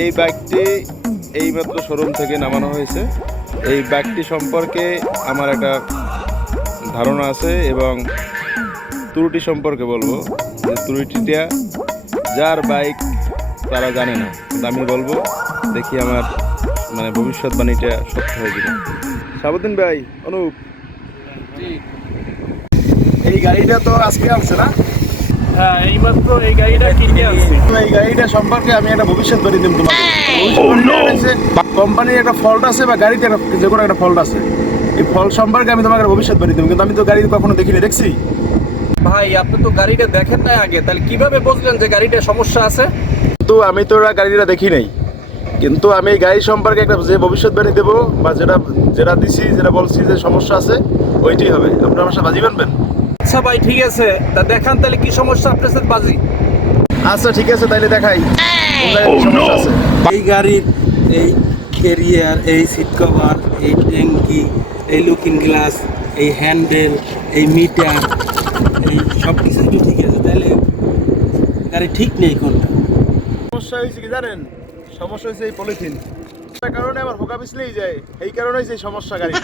এই বাইকটি এইমাত্র শোরুম থেকে নামানো হয়েছে। এই বাইকটি সম্পর্কে আমার একটা ধারণা আছে এবং ত্রুটি সম্পর্কে বলবো যে ত্রুটিটা যার বাইক তারা জানে না, কিন্তু আমি বলবো দেখি আমার মানে ভবিষ্যৎবাণীটা সত্য হয়ে কিনা। সাবুদ্দিন ভাই, অনুপ, এই গাড়িটা তো আজকে আসছে না? হ্যাঁ, এইমাত্র এই গাড়িটা কিনে আনছি। তো এই গাড়িটা সম্পর্কে আমি একটা ভবিষ্যৎবাণী দিব তোমাকে। কোম্পানির একটা ফল্ট আছে বা গাড়িতে যে কোনো একটা ফল্ট আছে, এই ফল্ট সম্পর্কে আমি তোমাকে ভবিষ্যৎবাণী দিব, কিন্তু আমি তো গাড়ি কখনো দেখিনি। দেখছি ভাই, আপনি তো গাড়িটা দেখেন নাই আগে, তাহলে কিভাবে বুঝলেন যে গাড়িটা সমস্যা আছে? কিন্তু আমি তো গাড়িটা দেখি নাই, কিন্তু আমি এই গাড়ি সম্পর্কে একটা যে ভবিষ্যৎবাণী দেবো বা যেটা যেটা দিছি, যেটা বলছি যে সমস্যা আছে, ওইটাই হবে। আপনার আমার সাথে বাজি বানবেন? আচ্ছা ভাই, ঠিক আছে, তা দেখান তাহলে কি সমস্যা আপনার সাথে বাজি। আচ্ছা ঠিক আছে, তাইলে দেখাই কোন জায়গায় কি সমস্যা আছে। এই গাড়ির এই ক্যারিয়ার, এই সিট কভার, এই ট্যাঙ্কি, এই লুকিং গ্লাস, এই হ্যান্ডেল, এই মিটার, এই সব কিছু কি ঠিক আছে? তাহলে গাড়ি ঠিক নেই কোনটা? সমস্যা হয়েছে কি জানেন? সমস্যা হয়েছে এই পলিথিন, তার কারণে আমার হোকা পিছলেই যায়, এই কারণে হয়েছে এই সমস্যা গাড়ি।